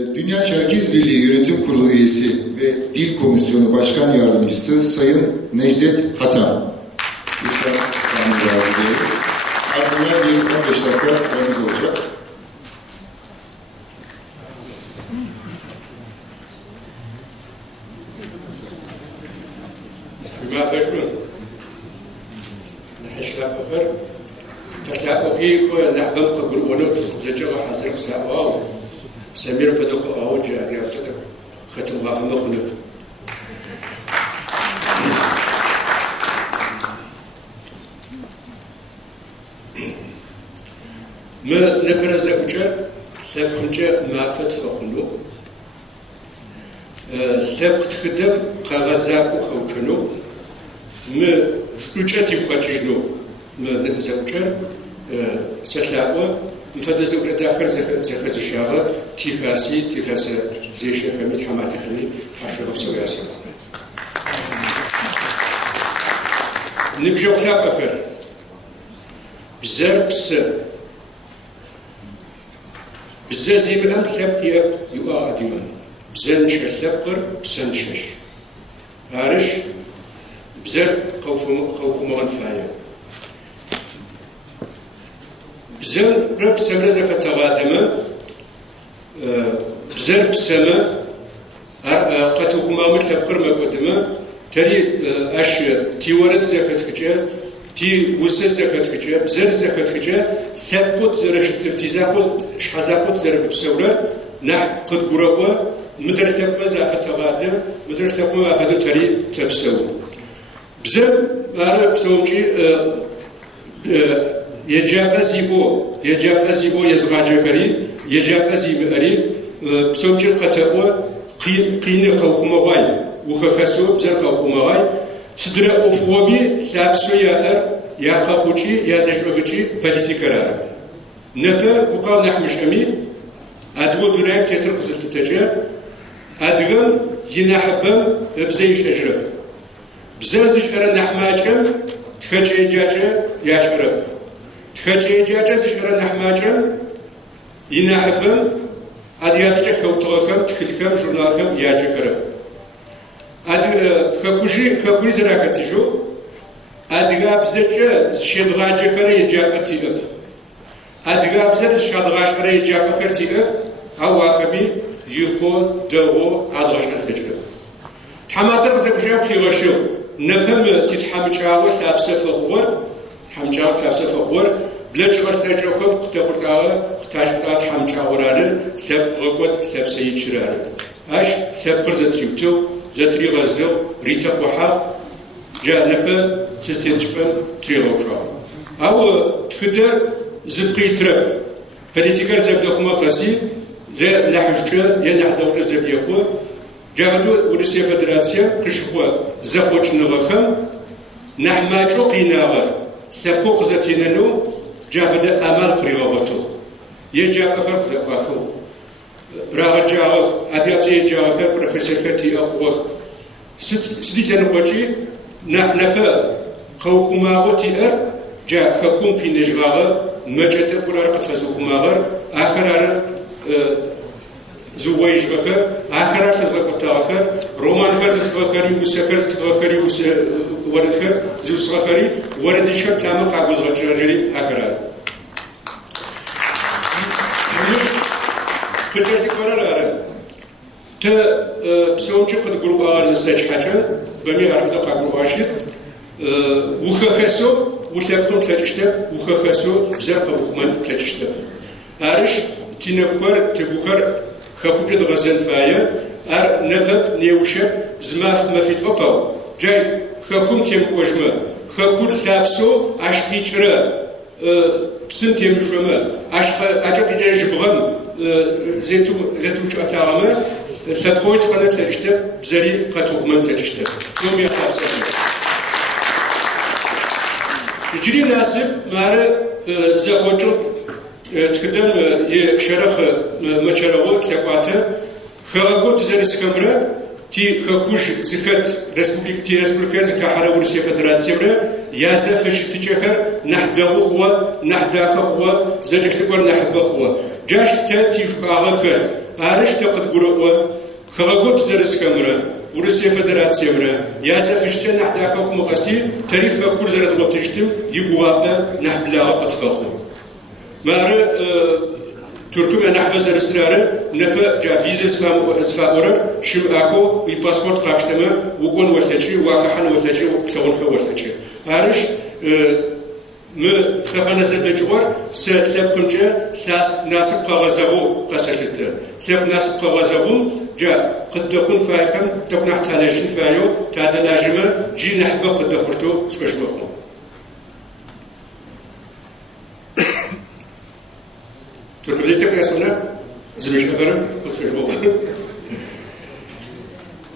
Dünya Çerkez Birliği Yönetim Kurulu üyesi ve Dil Komisyonu Başkan Yardımcısı Sayın Necdet Hatan. Lütfen sahneye davet edelim. Ardından bir 15 dakika aramız olacak. سمير فدخ أوج أدي أبتدأ ختم غاخم خلق ما نبرز أوجا سبخنجا ما فتح خلق سبخت خدم قغزاب وخوجنو ما أوجا تيخاجنو ما نبرز أوجا سلابه مفدز أوجا داخل زخرج الشاغة تيفاسي زيشة فميت حماتي خلي حشرة بسوياسي نبجو خلاب أفر بزر بزر زي بالأم خلاب دياب يقع ديوان بزر نشر خلابقر بسر نشش هارش بزر خوف مغنفايا بزر رب سمرزة فتغادمة بزر بسمة قطوخ مامل تبقر مقدمة تري أش تيورد زكاة خجا تي وسة زكاة خجا بزر زكاة خجا ثبت زرش ترتيزاقوت شحزاقوت زر بسورة نح قد قرابة مدرسة مزا فتغادم مدرسة ما أخذ تري تبسو بزر مارا بسومجي يجاب أزيبو يزغاجة كري يجاب أزيب أري بسومجي قتاقو قين قوخمغاي وخخسو بزر قوخمغاي سدر أفوابي سابسو يأر يا قاخوشي يا زجوغجي بلتكرار نبا وقاو نحمش أمي أدو دراك يتر قزلت تجا أدغم ينحبم بزيش أجرب بزازش أرى نحماجم تخجي جاجة ياشرب تخجي جاجة زشرة نحماجم ينحبم أدياتك خوتوخم تخلكم جورنالكم ياجكرب أد خكوجي زراكتيجو أدغابزجة شدغاجة كره يجابتيب أدغابزر شدغاج كره يجابكرتيب أو واخبي يقو دغو أدغاجنا سجل تحماتر بزجاو خيغشو نبم تتحمجاو سابسفغور حمجاو سابسفغور بلج غرسجاو خد قتقرتاو قتاجقات حمجاورار سب غقود سب سيچرار اش سب قرزتريوتو زتري غزو ريتقوحا جاء نبا تستنجبن تريغوچا او تخده زبقيترب فليتيكر زبدخما قسي لا لحجه ينحدور زبيخو جابدو روسيا فدراسيا قشخو زخوچ نغخم نحماجو قيناغر سبوق زتيننو جابد امال قريغوتو يجاب اخر زقاخو راجاو ادياتي جاو بروفيسور كتي اخو سديتن قوجي نفا خوخماغوتي ار جا حكوم قينجغا مجته قرار قتفزخماغر اخرار زوجي بخير آخر سزقت آخر رومان خرز تخاري وسكرز تخاري ورد خير زوج تخاري ورد يشكل تمام قابوز غجري آخر مش كتير قرار آخر ت بسومج قد جروب آخر زسج حاجة بني عرفت قابو عشر وخخسو وسبتم تلاجشته وخخسو بزرق وخمان تلاجشته عارش تنقر تبخر خبوجة غزل فايا أر نبت نيوشة زماف ما في تقطع جاي خكوم تيم وجمة خكول ثابسو عشقي ترى بسنت يمشوما عشق عجب يجي جبران زيتو أتعامل سبخويت خلت تجته بزري قطوع من تجته يوم يخاف يجري ناسب مارا زوجو تقدم يشرخ مشروع كتاباته خلقوا تزرس كامرة تي خكوج زكاة رسبوبليكا زكاة حرة روسيا فدراسية ياسف شتجهر نحدا خوا نحدا خوا زجك تقول نحب خوا جاش تاتي شقاغ خس Arış da kıtguru Kalagot zeriskemre, Rusya Federasyemre, Yazef işte nahtaka kumukasi, tarih ve kurzeret otuştum, yiguapı nahblağa kıtfakı. Mare Türkmen nahbe zerisrarı, nepe ca vizes fa'urar, şim ako, bir pasport kapşteme, vukon verteci, vakahan verteci, ptavunfa verteci. Arış, mı xafana zebeciwar sep kunca nasip qagazabu qasashite sep nasip qagazabu ja qaddakhun fa'kan tabnah talajin fa'yo tadalajma ji nahba qaddakhurtu swashmakhum Türkçe yazmana zimish agarım swashmakhum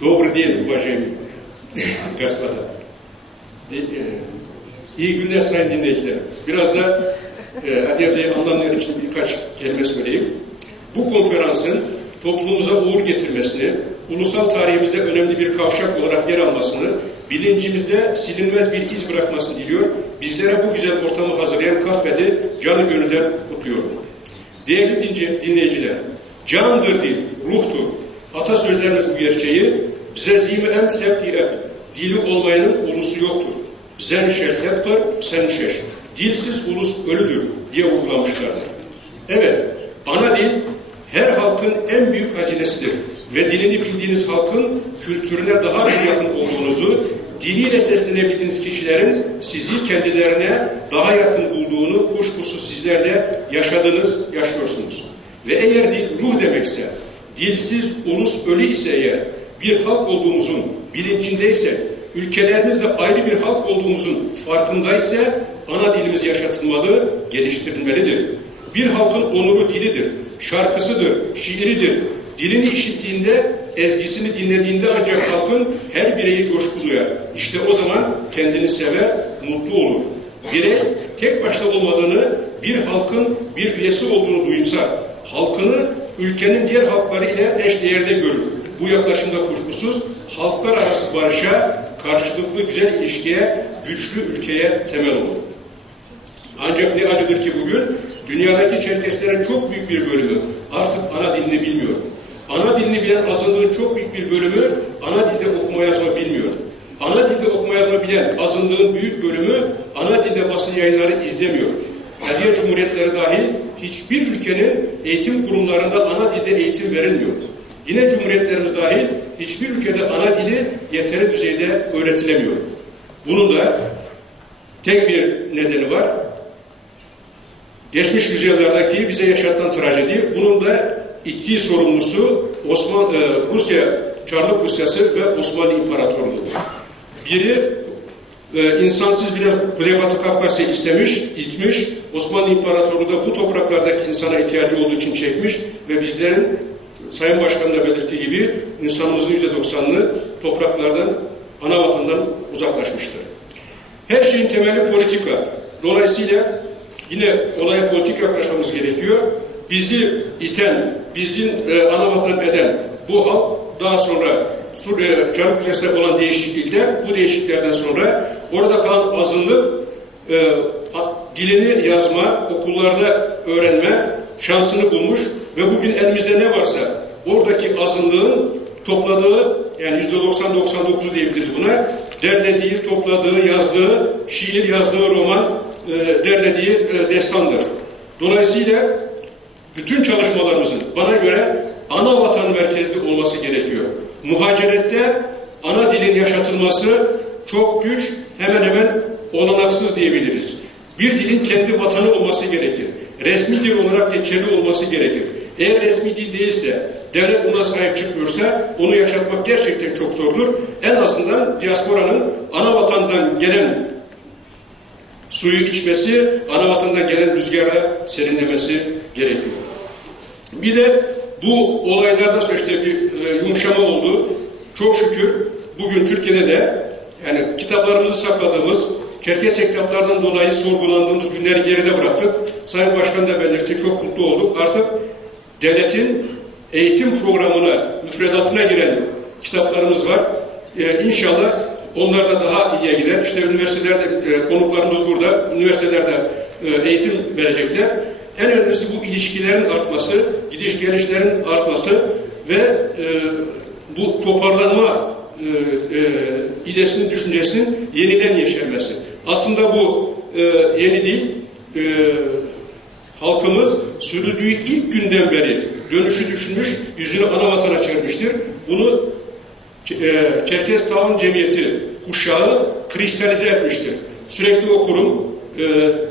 Добрый день, уважаемые господа. İyi günler sayın dinleyiciler. Biraz da Adiyatay'ı anlamlar için birkaç kelime söyleyeyim. Bu konferansın toplumumuza uğur getirmesini, ulusal tarihimizde önemli bir kavşak olarak yer almasını, bilincimizde silinmez bir iz bırakmasını diliyor. Bizlere bu güzel ortamı hazırlayan kaffeti canı gönülden kutluyorum. Değerli dinleyiciler, candır dil, ruhtur. Atasözlerimiz bu gerçeği, bize zime tepki et. Dili olmayanın ulusu yoktur. Sen şersepkar, sen şeş. Dilsiz ulus ölüdür diye vurgulamışlardır. Evet, ana dil her halkın en büyük hazinesidir. Ve dilini bildiğiniz halkın kültürüne daha bir yakın olduğunuzu, diliyle seslenebildiğiniz kişilerin sizi kendilerine daha yakın bulduğunu kuşkusuz sizler de yaşadınız, yaşıyorsunuz. Ve eğer dil ruh demekse, dilsiz ulus ölü ise eğer, bir halk olduğumuzun bilincindeyse, ülkelerimizde ayrı bir halk olduğumuzun farkındaysa ana dilimiz yaşatılmalı, geliştirilmelidir. Bir halkın onuru dilidir, şarkısıdır, şiiridir. Dilini işittiğinde, ezgisini dinlediğinde ancak halkın her bireyi coşku duyar. İşte o zaman kendini sever, mutlu olur. Birey tek başına olmadığını, bir halkın bir üyesi olduğunu duysa, halkını ülkenin diğer halkları ile eşdeğerde görür. Bu yaklaşımda kuşkusuz halklar arası barışa, karşılıklı güzel ilişkiye, güçlü ülkeye temel olur. Ancak ne acıdır ki bugün dünyadaki Çerkeslerin çok büyük bir bölümü artık ana dilini bilmiyor. Ana dilini bilen azınlığın çok büyük bir bölümü ana dilde okuma yazma bilmiyor. Ana dilde okuma yazma bilen azınlığın büyük bölümü ana dilde basın yayınları izlemiyor. Diğer cumhuriyetleri dahil hiçbir ülkenin eğitim kurumlarında ana dilde eğitim verilmiyor. Yine cumhuriyetlerimiz dahil hiçbir ülkede ana dili yeteri düzeyde öğretilemiyor. Bunun da tek bir nedeni var. Geçmiş yüzyıllardaki bize yaşatan trajedi. Bunun da iki sorumlusu Rusya, Çarlık Rusyası ve Osmanlı İmparatorluğu. Biri insansız biraz Kuzeybatı Kafkasya istemiş, itmiş. Osmanlı İmparatorluğu da bu topraklardaki insana ihtiyacı olduğu için çekmiş ve bizlerin Sayın Başkan da belirttiği gibi insanımızın %90'ını topraklardan, ana vatandan uzaklaşmıştır. Her şeyin temeli politika. Dolayısıyla yine olaya politik yaklaşmamız gerekiyor. Bizi iten, bizim ana vatan eden bu halk daha sonra Çarlık Rusyası'nda olan değişiklikler, bu değişikliklerden sonra orada kalan azınlık dilini yazma, okullarda öğrenme şansını bulmuş ve bugün elimizde ne varsa oradaki azınlığın topladığı, yani %90-99'u diyebiliriz buna, derlediği, topladığı, yazdığı, şiir yazdığı roman, derlediği destandır. Dolayısıyla bütün çalışmalarımızın bana göre ana vatan merkezli olması gerekiyor. Muhacerette ana dilin yaşatılması çok güç, hemen hemen olanaksız diyebiliriz. Bir dilin kendi vatanı olması gerekir. Resmi dil olarak geçerli olması gerekir. Eğer resmi dil değilse, devlet buna sahip çıkmıyorsa onu yaşatmak gerçekten çok zordur. En azından diasporanın ana vatandan gelen suyu içmesi, ana vatandan gelen rüzgarla serinlemesi gerekiyor. Bir de bu olaylarda işte bir yumuşama oldu. Çok şükür bugün Türkiye'de de yani kitaplarımızı sakladığımız, Çerkes kitaplardan dolayı sorgulandığımız günleri geride bıraktık. Sayın Başkan da belirtti, çok mutlu olduk. Artık devletin eğitim programına, müfredatına giren kitaplarımız var. İnşallah onlar da daha iyiye gider. İşte üniversitelerde, konuklarımız burada, üniversitelerde eğitim verecekler. en önemlisi bu ilişkilerin artması, gidiş gelişlerin artması ve bu toparlanma idesinin, düşüncesinin yeniden yeşermesi. Aslında bu yeni değil. Halkımız sürüldüğü ilk günden beri dönüşü düşünmüş, yüzünü ana vatana çevirmiştir. Bunu Çerkes Taun Cemiyeti kuşağı kristalize etmiştir. Sürekli okurum,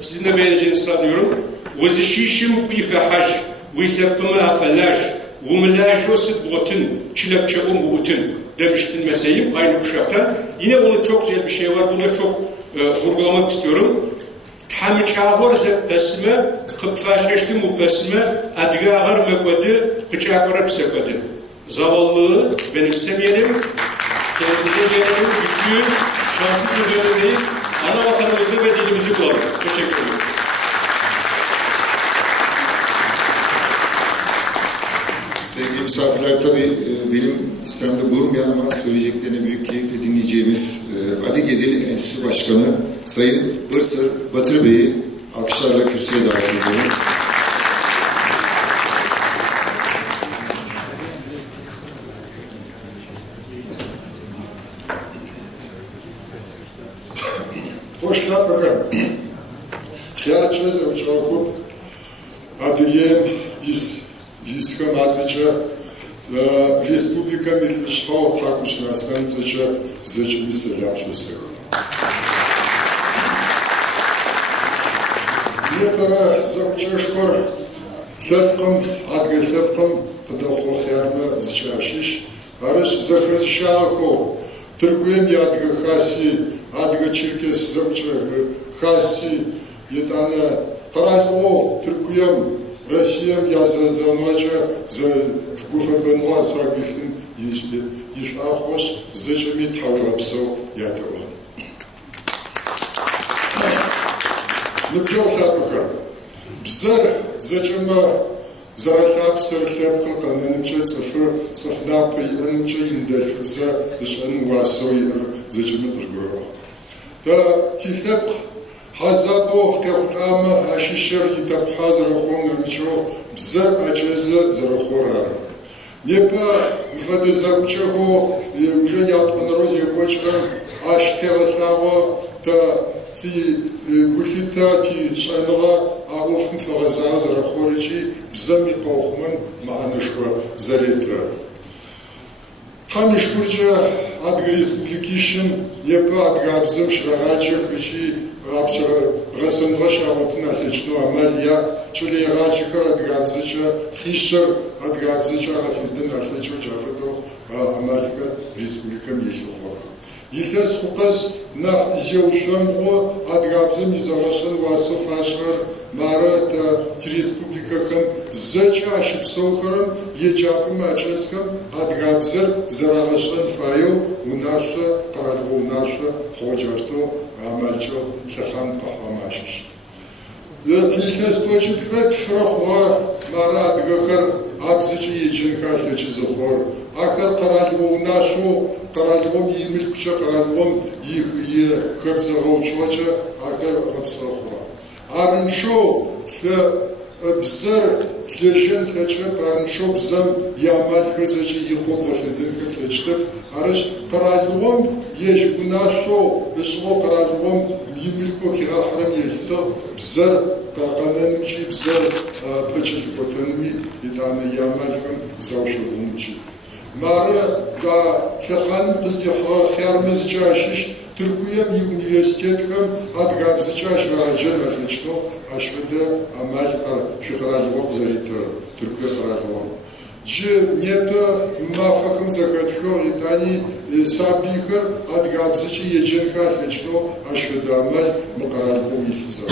sizin de beğeneceğinizi sanıyorum. وَزِشِيشِمْ قُيْخَ وَيْسَبْتُمَا فَلَاجْ وَمِلَاجُ وَسِدْغُتُنْ çilekçeğum buğutun demiştin meseyim aynı kuşaktan. Yine onun çok güzel bir şey var. Bunları çok vurgulamak istiyorum. Tamçağır zepesme, kıpfaşeştim upesme, adgağır mekodu, kıçağır psekodu. Zavallığı benimsemeyelim, kendimize gelelim, güçlüyüz, şanslı bir dönemdeyiz. Ana vatanımızı ve dilimizi bulalım. Teşekkür ederim. Sevgili misafirler, tabii benim istemde bulunmayan ama söyleyeceklerini büyük keyifle dinleyeceğimiz Adik Edil Enstitüsü Başkanı Sayın Bırsır Batır Bey'i alkışlarla kürsüye davet ediyorum. Hoş geldin bakalım. Херчез учакуп адыем искамацыча республика милишхау такушнасанцыча зачми селямшусых. Непара заучашкор лепкам адгелепкам пдохо херма зчашиш арыш захашахо Türkmen yadgı xasi adgı Çerkes zamçı xasi yetane Karaylo Türkmen Rusya'm yazazanıca gufebenla sagifin iş ahos zecemi tavlapso yatava. Nıpjol sabıkır. Bzar zecema Zaratap sırtlap kırkanınca sıfırna payınca indelfirse dışanın vasoyur zecemi durgurava. Da tiflap hazabo kevkama aşişer yitap hazrahom namço bzar aceze zarahorar. Nepa vfadezavçaho уже не от народе почран аж келаслава та ти гуфита ти шайнага ауфн фагазаз рахоричи бзами паухман маанышва заретра. Хамиш курча от республикишин непа от габзым шрагача хичи апшра гасынга шаватна сечно амалия чулегача от габзыча хишер от габзыча афиден аслечо жафато амалика республика мисухор. Ифес хукас на зеушамго адгабзым изагашын васов ашрар марата республикахам зачашып соухарам ечапым аческам адгабзыр зарагашын файо унаша парадго унаша хожашто амалчо сахан пахамашиш. Ифес точит фред фрахва мара адгахар абзычы ечен хасечы захор. Ахар парадго унашу Каразгом имилкча каразгом их хабзагоучвача акар абсахва. Арншо бзар тлежен тлечре парншо бзам ямат хрзачи ихоплафедин хтлечтеп арыш каразгом ежгунашо бешго каразгом имилко хирахрам ешто бзар тaqananchi bzar pachilkotanmi itana yamalkham zawshagumchi Mara da khan qizikha kharmiz jashish Türkiye'm üniversitetkem adgabzichash rajan aslechno ashvada amal fikrazvoq zaritr Türkiye kharazvoq ji nepa mafakım zakatxo itani sabikhr adgabzichi yejenkha aslechno ashvada amal muqarrarqom ifza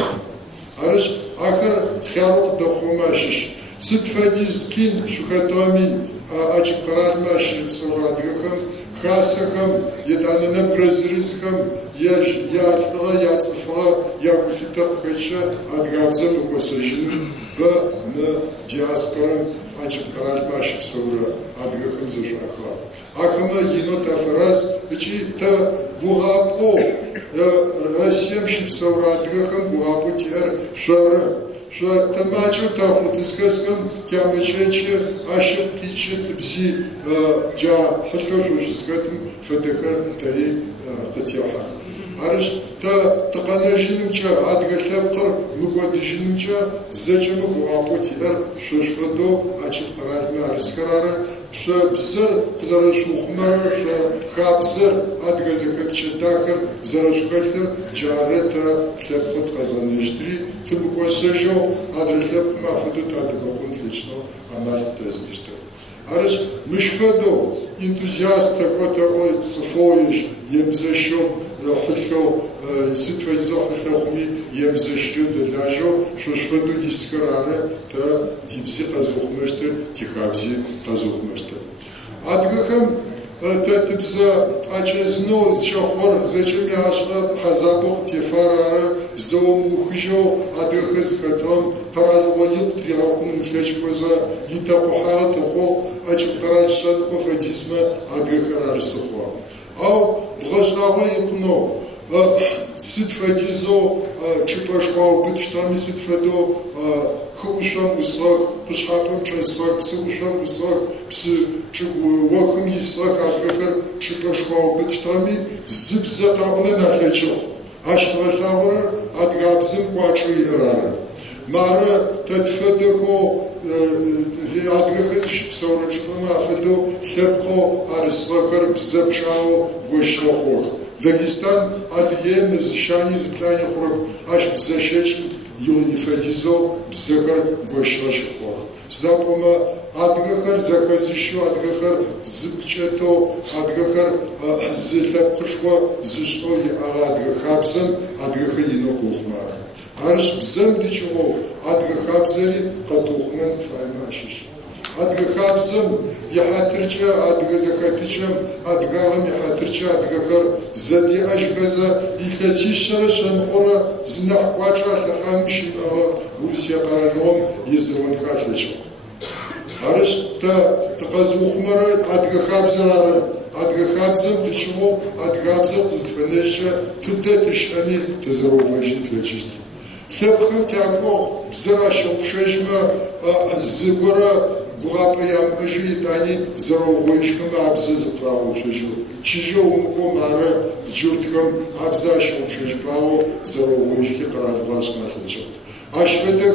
Arış akhir kharuq da khomashish Sıtfadizkin şuhatami açıp kararmaşım soradığım khasakam yetanına brazrizkam yatlığa yatsıfığa yakufita khaşa adgabzam ukosajin ve ne diasporam açıp kararmaşım sonra adgahım zajakha akhama yino tafaraz içi ta buğapo Rusya'm şip soradığım buğapo tiğer şarı تماجو تاخذ كامشيتش اشب تيجي تبزي جا حتى شو سكتم فدكر تري قتيوحا عرش تقناجينمچا ادغثبقر مقودجينمچا زجمك وابوتير شوشفدو اچب قرازمي ارسكرار شبزر زرشوخمر خابزر ادغزكتش داخر زرشكتر جارتا ثبقت قزانجتري تمكوسجو ادرثب ما فدت ادغكون فيشنو عمل تزدشتر عرش مشفدو энтузиаст такой софоиш емзешо хотел ситуация хотелми емзешо даже что шведу искрары та дипси тазухмештер тихабзи тазухмештер адгахам тетбза ачезно шохор зачем я ашга хазабох тефарара зомухжо адгахс хатом паразгоник трихахун фечкоза итaqohat xo ачqarashad qoфадисма адгахарарсхо ау бгажнавы икно ситфадизо чупашхау битштами ситфадо хушам усах пшхапам часак псушам усах пс чугуохм исах адгахар чупашхау битштами зибзатабна нахечо аштрасавр адгабзим квачу ирара мара тетфадхо адгахс псорочма афадо лепхо арсахар бзапшао гошохох Дагестан адьем зшани зплани хурб аш бзашеч юнифадизо бзахар гошохох знапома адгахар заказишу адгахар зыбчето адгахар злепхшко зшо адгахабсам адгахар инокухмах арш бзам дичо адгахабзери қатухман файмашиш адгахабзам яхатрча адгазахатичам адгагам яхатрча адгахар зади ашгаза ифасишра шанқора знахқача сахамшим улсия qarazom yezwan khatlach арш та тaqazухмара адгахабзар адгахабзам дичо адгахабзам тзфанеша тудетишани тзроважин тлачит Лепхым тяго бзрашом шежма зыгора бугапаям ажитани зровойшкам абзаз право шежу чижо умко мара журткам абзашом шежпао зровойшки qarazglаш насача ашведх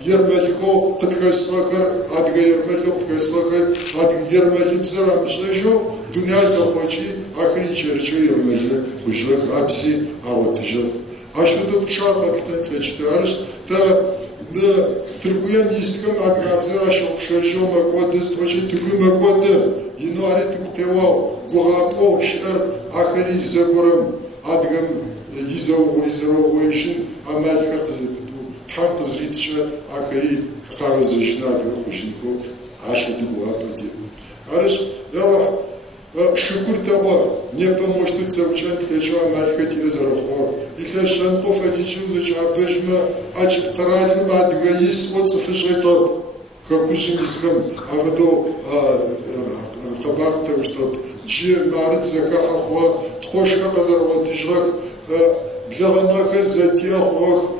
ермелхо qtkheskhar adga yermelxo qtkheskhar adga yermelxi bzram shejو дуня захочи ахри черчо ермелхи хужлах абси аватжо ашведу пшаqa ктечтарш та Türkiye'nin iskam adgabzara şopşejo makodis toji tügü makode inuari tükteva guhapo şer ahri zagurum adgam izavrizrovoyşin amalkar tam qızritşe ahri qağızışna adgı xuşinko ашведу guhapati arış ya şükür tava не поможет заучать хочу амальхати зарохор и хэшан пофатичу зачабежма ачп qarazim adgayis вот сфишетоп хакушим искам авдо хабарта что чи нард захахва тхошка казарватижрах бзаганахэ затиахох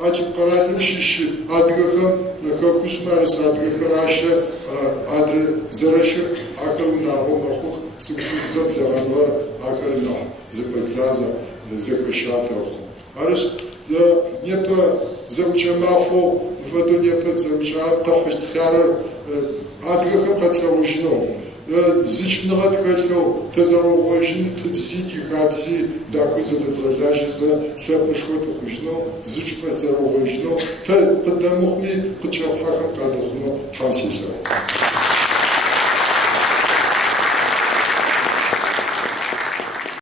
ачп qarazim шиши адгахам хакушмарс адгахраша адр зараших ахрунагомахох субсидизат лаганвар ахарна запеклаза закашатах арш не по замчамафо вводу не по замчам тахшт хар адгахам qatlawishno зичнагат хатхо тазаровожин тбсити хабси дахузадлазажиза шапшхот хушно зичпацаровожно та падамухми qchахахам qadkhno тамсижа